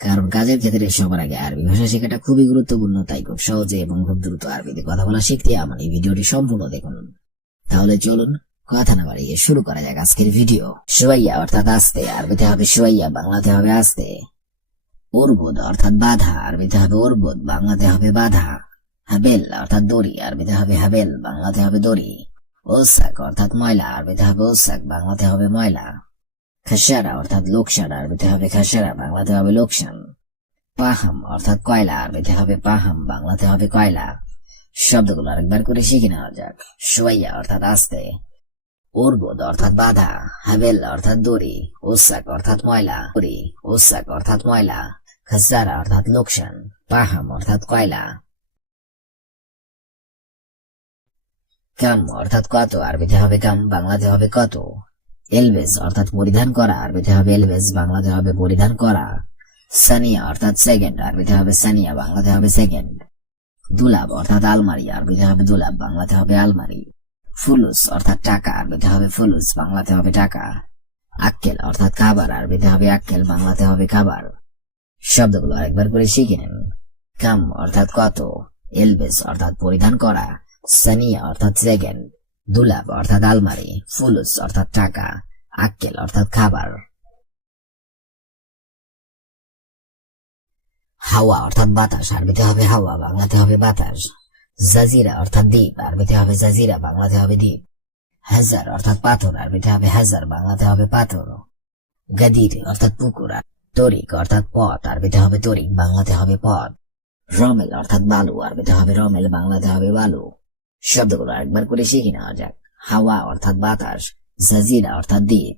কারণ কাজের ক্ষেত্রে সবার আগে আরবি ভাষা শেখাটা খুবই গুরুত্বপূর্ণ, তাই খুব সহজে এবং খুব দ্রুত আরবিতে কথা বলা শিখতে আমার এই ভিডিওটি সম্পূর্ণ দেখুন। তাহলে চলুন কথা না বাড়িয়ে শুরু করা যাক আজকের ভিডিও। শুয়াইয়া অর্থাৎ আস্তে, আরবিতে হবে শুয়াইয়া, বাংলাতে হবে আস্তে। উরবুদ অর্থাৎ বাধা, আরবিতে হবে উরবুদ, বাংলাতে হবে বাধা। হাবেল অর্থাৎ দড়ি, আরবিতে হবে হাবেল, বাংলাতে হবে দড়ি। ওসাক অর্থাৎ ময়লা, আরবিতে হবে ওসাক, বাংলাতে হবে ময়লা। খাসারা অর্থাৎ লোকসান, আরবিতে হবে খাসারা, বাংলাতে হবে লোকসান। পাহাম অর্থাৎ কয়লা, আরবিতে হবে পাহাম, বাংলাতে হবে কয়লা। শব্দগুলো আরেকবার করে শিখে নেওয়া যাক। শুয়াইয়া অর্থাৎ আস্তে, উরবুদ অর্থাৎ বাধা, হাবেল অর্থাৎ দড়ি, ওসাক অর্থাৎ ময়লা, ওসাক অর্থাৎ ময়লা, খাসারা অর্থাৎ লোকসান, পাহাম অর্থাৎ কয়লা। কাম অর্থাৎ কত, আরবিতে হবে কাম, বাংলাতে হবে কত। এলবেস অর্থাৎ পরিধান করা, আরবিতে হবে এলবেস, বাংলাতে হবে পরিধান করা। সানিয়া অর্থাৎ সেকেন্ড, আরবিতে হবে সানিয়া, বাংলাতে হবে সেকেন্ড। দুলাব অর্থাৎ আলমারি, আরবিতে হবে দুলাব, বাংলাতে হবে আলমারি। ফুলুস অর্থাৎ টাকা, আরবিতে হবে ফুলুস, বাংলাতে হবে টাকা। আক্কেল অর্থাৎ খাবার, আরবিতে হবে আক্কেল, বাংলাতে হবে খাবার। শব্দগুলো আরেকবার করে শিখে নেন। কাম অর্থাৎ কত, এলবেস অর্থাৎ পরিধান করা, সানিয়া অর্থাৎ সেকেন্ড, দুলাব অর্থাৎ আলমারি, ফুলুস অর্থাৎ টাকা, আক্কেল অর্থাৎ খাবার। হাওয়া অর্থাৎ বাতাস, আরবিতে হবে হাওয়া, বাংলাতে হবে বাতাস। জাজিরা অর্থাৎ দ্বীপ, আরবিতে হবে জাজিরা, বাংলাতে হবে দ্বীপ। হাজার অর্থাৎ পাথর, আরবিতে হবে হাজার, বাংলাতে হবে পাথর। গাদির অর্থাৎ পুকুর। তরিক অর্থাৎ পথ, আরবিতে হবে তরিক, বাংলাতে হবে পথ। রমেল অর্থাৎ বালু, আরবিতে হবে রমেল, বাংলাতে হবে বালু। শব্দগুলো একবার করে শিখে নেওয়া যাক। হাওয়া অর্থাৎ বাতাস, জাজিরা অর্থাৎ দ্বীপ,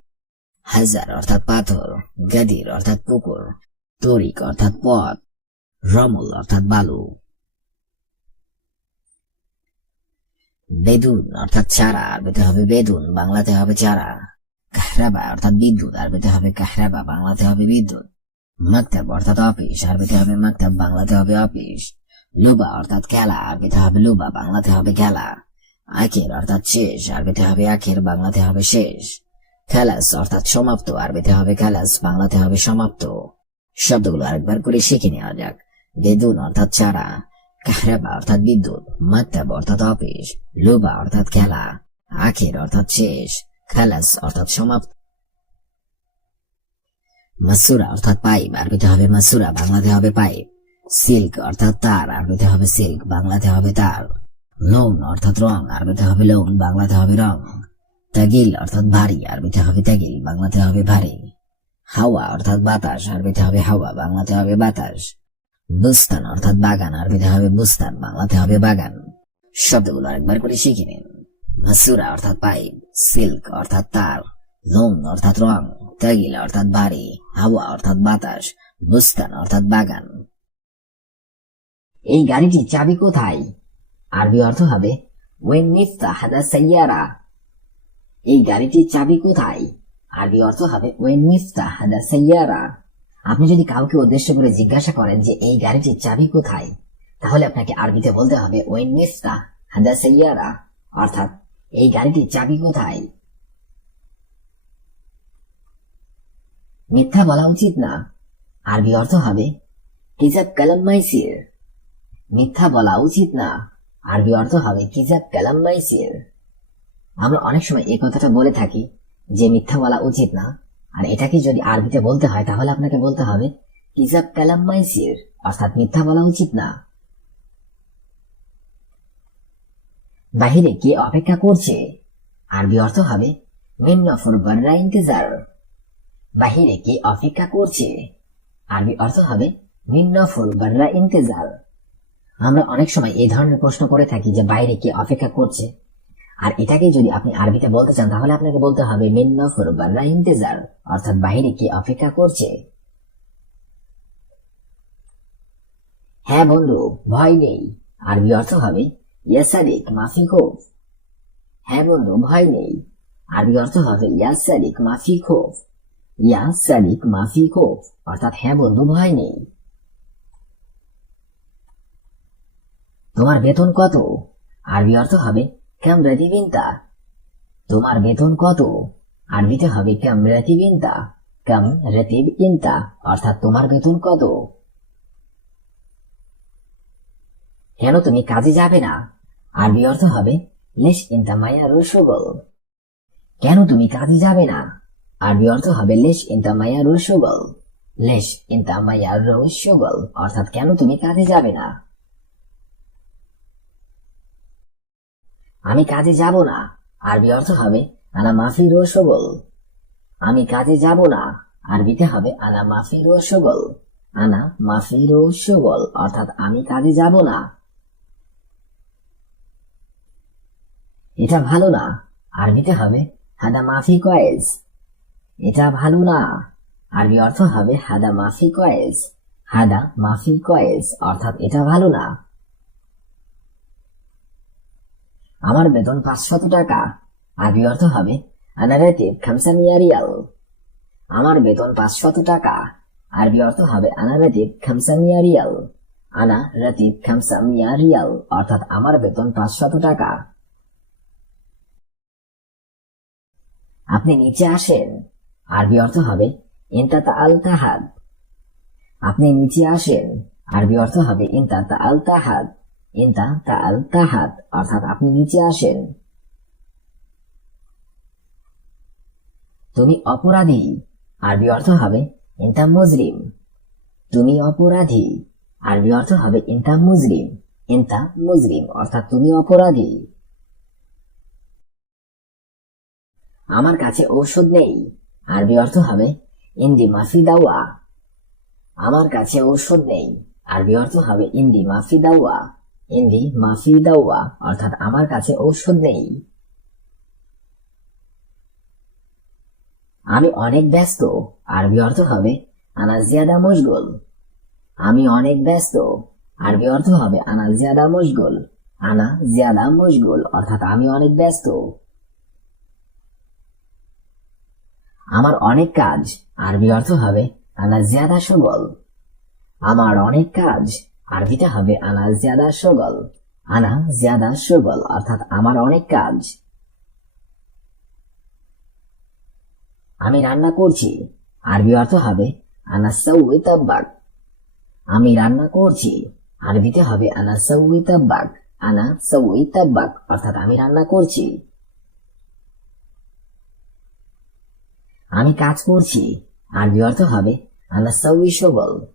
হাজার অর্থাৎ পাথর, গাদির অর্থাৎ পুকুর, তরিক অর্থাৎ পথ, রমল অর্থাৎ বালু। বেদুন অর্থাৎ চারা, আরবিতে হবে বেদুন, বাংলাতে হবে চারা। কাহরাবা অর্থাৎ বিদ্যুৎ, আরবিতে হবে কাহরাবা, বাংলাতে হবে বিদ্যুৎ। মাকতাব অর্থাৎ অফিস, আরবিতে হবে মাকতাব, বাংলাতে হবে অফিস। লুবা অর্থাৎ খেলা, আরবিতে হবে লুবা, বাংলাতে হবে খেলা। আখের অর্থাৎ শেষ, আরবিতে হবে আখের, বাংলাতে হবে শেষ। খালাস অর্থাৎ সমাপ্ত, আরবিতে হবে খালাস, বাংলাতে হবে সমাপ্ত। শব্দগুলো আরেকবার করে শিখে নেওয়া যাক। বেদুন অর্থাৎ চারা, কাহরাবা অর্থাৎ বিদ্যুৎ, মাকতাব অর্থাৎ অফিস, লুবা অর্থাৎ খেলা, আখের অর্থাৎ শেষ, খালাস অর্থাৎ সমাপ্ত। মাসুরা অর্থাৎ পাইপ, আরবিতে হবে মাসুরা, বাংলাতে হবে পাইপ। সিল্ক অর্থাৎ তার, আরবিতে হবে সিল্ক, বাংলাতে হবে তার। লোন অর্থাৎ রং, আরবিতে হবে লোন, বাংলাতে হবে রং। তাগিল অর্থাৎ ভারী, আরবিতে হবে তাগিল, বাংলাতে হবে ভারী। হাওয়া অর্থাৎ বাতাস, আরবিতে হবে হাওয়া, বাংলাতে হবে বাতাস। বুস্তান অর্থাৎ বাগান, আরবিতে হবে বুস্তান, বাংলাতে হবে বাগান। শব্দগুলো আরেকবার করে শিখে নিন। মাসুরা অর্থাৎ পাইপ, সিল্ক অর্থাৎ তার, লোন অর্থাৎ রং, তাগিল অর্থাৎ ভারী, হাওয়া অর্থাৎ বাতাস, বুস্তান অর্থাৎ বাগান। এই গাড়িটির চাবি কোথায়? আরবি অর্থ হবে ওয়েন মিফতাহ হাদা সাইয়ারা। এই গাড়িটির চাবি কোথায়? আরবি অর্থ হবে ওয়েন মিফতাহ হাদা সাইয়ারা। আপনি যদি কাউকে উদ্দেশ্য করে জিজ্ঞাসা করেন যে এই গাড়িটির চাবি কোথায়, তাহলে আপনাকে আরবিতে বলতে হবে ওয়েন মিফতাহ হাদা সাইয়ারা, অর্থাৎ এই গাড়িটির চাবি কোথায়। মিথ্যা বলা উচিত না। আরবি অর্থ হবে কিজাব কালাম মাইসির। মিথ্যা বলা উচিত না। আরবি অর্থ হবে কিজাব কালাম মাইসির। আমরা অনেক সময় এই কথাটা বলে থাকি যে মিথ্যা বলা উচিত না, আর এটাকে যদি আরবিতে বলতে হয় তাহলে আপনাকে বলতে হবে কিজাব কালাম মাইসির, অর্থাৎ মিথ্যা বলা উচিত না। বাহিরে কে অপেক্ষা করছে? আরবি অর্থ হবে মিন নফর বাররা ইন্তজার। বাহিরে কে অপেক্ষা করছে? আরবি অর্থ হবে মিন নফর বাররা ইন্তজার। আমরা অনেক সময় এই ধরনের প্রশ্ন করে থাকি যে বাইরে কে অপেক্ষা করছে, আর এটাকে যদি আপনি আরবিতে বলতে চান তাহলে আপনাকে বলতে হবে মিন নফর বাররা ইন্তজার, অর্থাৎ বাইরে কে অপেক্ষা করছে। হ্যাঁ বন্ধু, ভয় নেই। আরবি অর্থ হবে ইয়া সাদিক মাফি খৌফ। হ্যাঁ বন্ধু, ভয় নেই। আরবি অর্থ হবে ইয়া সাদিক মাফি খৌফ। ইয়া সাদিক মাফি খৌফ, অর্থাৎ হ্যাঁ বন্ধু, ভয় নেই। তোমার বেতন কত? আরবি অর্থ হবে কাম রাতিবিনতা। তোমার বেতন কত? আরবিতে হবে কাম রাতিবিনতা, কাম রাতিব ইনতা, অর্থাৎ তোমার বেতন কত? কেন তুমি কাজে যাবে না? আরবি অর্থ হবে লিশ ইনতা মায়া রুশুগল। কেন তুমি কাজে যাবে না? আরবি অর্থ হবে লিশ ইনতা মায়া রুশুগল। লিশ ইনতা মায়া রুশুগল, অর্থাৎ কেন তুমি কাজে যাবে না? আমি কাজে যাব না। আরবি অর্থ হবে আনা মাফি রুশুগল। আমি কাজে যাব না। আরবিতে হবে আনা মাফি রুশুগল। আনা মাফি রুশুগল, অর্থাৎ আমি কাজে যাব না। এটা ভালো না। আরবিতে হবে হাদা মাফি কয়েজ। এটা ভালো না। আরবি অর্থ হবে হাদা মাফি কয়েজ। হাদা মাফি কয়েজ, অর্থাৎ এটা ভালো না। আমার বেতন 500 টাকা। আরবি অর্থ হবে আনা রাতিব 500 রিয়াল। আমার বেতন 500 টাকা। আরবি অর্থ হবে আনা রাতিব 500 রিয়াল। আনা রাতিব 500 রিয়াল, অর্থাৎ আমার বেতন 500 টাকা। আপনি নিচে আসেন। আরবি অর্থ হবে ইনতা তাআল তাহাদ। আপনি নিচে আসেন। আরবি অর্থ হবে ইনতা তাআল তাহাদ। ইনতা তাআল তাহাদ, অর্থাৎ আপনি নিচে আসেন। তুমি অপরাধী। আরবি অর্থ হবে ইনতা মুজরিম। তুমি অপরাধী। আরবি অর্থ হবে ইনতা মুজরিম। ইনতা মুজরিম, অর্থাৎ তুমি অপরাধী। আমার কাছে ঔষধ নেই। আরবি অর্থ হবে ইন্দি মাফি দাওয়া। আমার কাছে ঔষধ নেই। আরবি অর্থ হবে ইন্দি মাফি দাওয়া। ইন্দি মাফি দাওয়া, অর্থাৎ আমার কাছে ঔষধ নেই। আমি অনেক ব্যস্ত। আরবি অর্থ হবে আনা জিয়াদা মশগুল। আমি অনেক ব্যস্ত। আরবি অর্থ হবে আনা জিয়াদা মশগুল। আনা জিয়াদা মশগুল, অর্থাৎ আমি অনেক ব্যস্ত। আমার অনেক কাজ। আরবি অর্থ হবে আনা জিয়াদা শগল। আমার অনেক কাজ। আরবিতে হবে আনা জিয়াদা শগল। আনা জিয়াদা শগল, অর্থাৎ আমার অনেক কাজ। আমি রান্না করছি। আরবি অর্থ হবে আনা সাউই তাব্বাক। আমি রান্না করছি। আরবিতে হবে আনা সাউই তাব্বাক। আনা সাউই তাব্বাক, অর্থাৎ আমি রান্না করছি। আমি কাজ করছি। আরবি অর্থ হবে আনা সাউই শগল।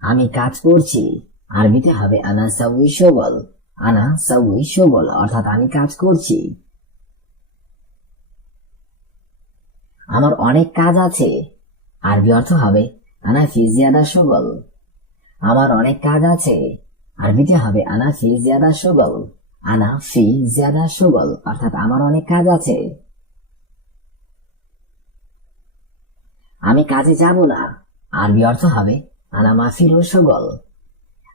আমি কাজ করছি। আরবিতে হবে আনা সাউই শগল। আনা সাউই শগল, অর্থাৎ আমি কাজ করছি। আমার অনেক কাজ আছে। আরবি অর্থ হবে আনা ফি জিয়াদা শগল। আমার অনেক কাজ আছে। আরবিতে হবে আনা ফি জিয়াদা শগল। আনা ফি জিয়াদা শগল, অর্থাৎ আমার অনেক কাজ আছে। আমি কাজে যাব না। আরবি অর্থ হবে আনা মাফিরো শগল।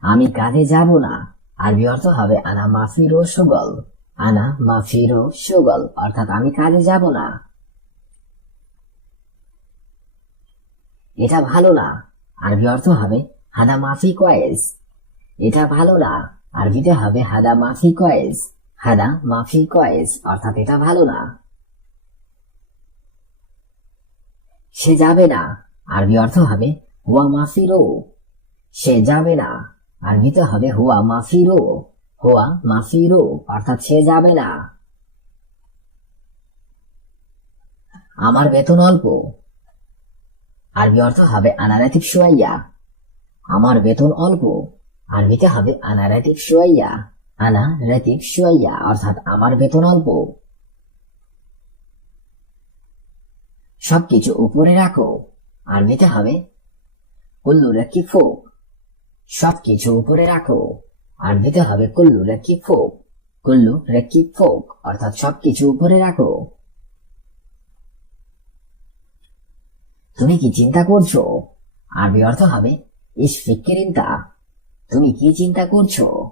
আমি কাজে যাব না। আরবি অর্থ হবে আনা মাফিরো শগল। আনা মাফিরো শগল, অর্থাৎ আমি কাজে যাব না। এটা ভালো না। আরবি অর্থ হবে হাদা মাফি কয়েজ। এটা ভালো না। আরবিতে হবে হাদা মাফি কয়েজ। হাদা মাফি কয়েজ, অর্থাৎ এটা ভালো না। সে যাবে না। আরবি অর্থ হবে হুয়া মাফিরো। সে যাবে না। আরবিতে হবে হুয়া মাফিরো। হুয়া মাফিরো, অর্থাৎ সে যাবে না। আমার বেতন অল্প। আরবি অর্থ হবে আনা রাতিব শুয়াইয়া। আমার বেতন অল্প। আরবিতে হবে আনা রাতিব শুয়াইয়া। আনা রাতিব শুয়াইয়া, অর্থাৎ আমার বেতন অল্প। সবকিছু উপরে রাখো। আরবিতে হবে কুল্লু রাকিব ফোক। সবকিছু উপরে রাখো। আরবিতে হবে কুল্লু রাকিব ফোক। কুল্লু রাকিব ফোক, অর্থাৎ সবকিছু উপরে রাখো। তুমি কি চিন্তা করছো? আরবি অর্থ হবে ইস ফিক্কিরিনতা। তুমি কি চিন্তা করছো?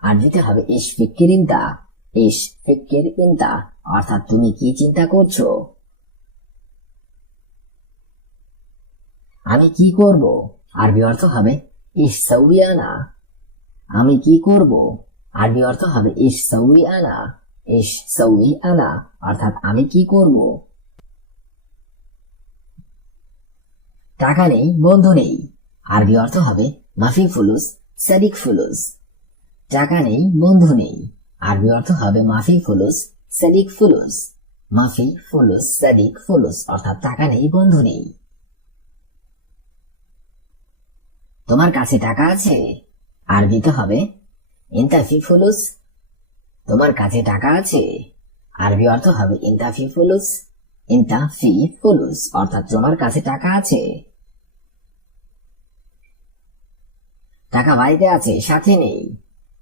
আরবিতে হবে ইস ফিক্কিরিনতা। ইস ফিক্কিরিনতা, অর্থাৎ তুমি কি চিন্তা করছো? আমি কি করব? আরবি অর্থ হবে ইস সাউই আনা। আমি কি করব? আরবি অর্থ হবে ইস সাউই আনা। ইস সাউই আনা, অর্থাৎ আমি কি করব? টাকা নেই, বন্ধু নেই। আরবি অর্থ হবে মাফি ফুলুস সাদিক ফুলুস। টাকা নেই, বন্ধু নেই। আরবি অর্থ হবে মাফি ফুলুস সাদিক ফুলুস। মাফি ফুলুস সাদিক ফুলুস অর্থাৎ টাকা নেই, বন্ধু নেই। তোমার কাছে টাকা আছে? আরবিতে হবে ইনতাফি ফুলুস। তোমার কাছে টাকা আছে? আরবি অর্থ হবে ইনতাফি ফুলুস। ইনতাফি ফুলুস অর্থাৎ তোমার কাছে টাকা আছে। টাকা বাড়িতে আছে, সাথে নেই।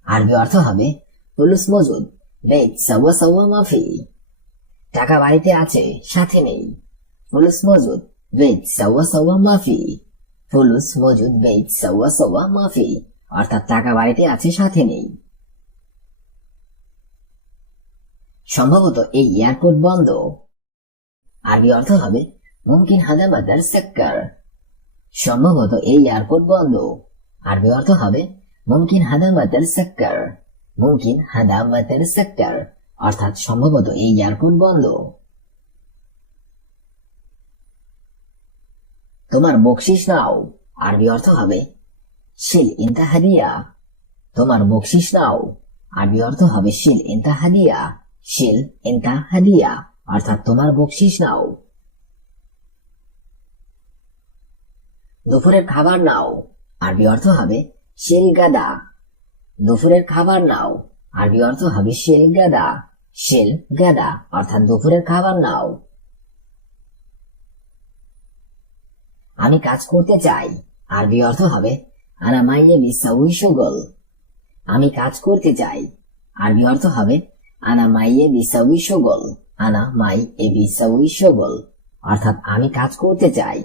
আরবি অর্থ হবে ফুলুস মজুদ বেত সাওয়া সাওয়া মাফি। টাকা বাড়িতে আছে, সাথে নেই। ফুলুস মজুদ বেত সাওয়া সাওয়া মাফি। ফুলুস মজুদ বেত সাওয়া সাওয়া মাফি অর্থাৎ টাকা বাড়িতে আছে, সাথে নেই। সম্ভবত এই এয়ারপোর্ট বন্ধ। আরবি অর্থ হবে মুমকিন হাদা মাদার সেক্টর। সম্ভবত এই এয়ারপোর্ট বন্ধ। আরবি অর্থ হবে মুমকিন হাদা মাদার সেক্টর। মুমকিন হাদা মাদার সেক্টর অর্থাৎ সম্ভবত এই এয়ারপোর্ট বন্ধ। তোমার বকশিস নাও। আরবি অর্থ হবে শিল ইনতা হাদিয়া। তোমার বকশিস নাও। আরবি অর্থ হবে শিল ইনতা হাদিয়া। শিল ইনতা হাদিয়া অর্থাৎ তোমার বকশিস নাও। দুপুরের খাবার নাও। আরবি অর্থ হবে শিল গাদা। দুপুরের খাবার নাও। আরবি অর্থ হবে শিল গাদা। শিল গাদা অর্থাৎ দুপুরের খাবার নাও। আমি কাজ করতে চাই। আরবি অর্থ হবে আনা মাইয়ে বিসাউই শুগল। আমি কাজ করতে চাই। আরবি অর্থ হবে আনা মাইয়ে বিসাউই শুগল। আনা মাই এ বিসাউই শুগল অর্থাৎ আমি কাজ করতে চাই।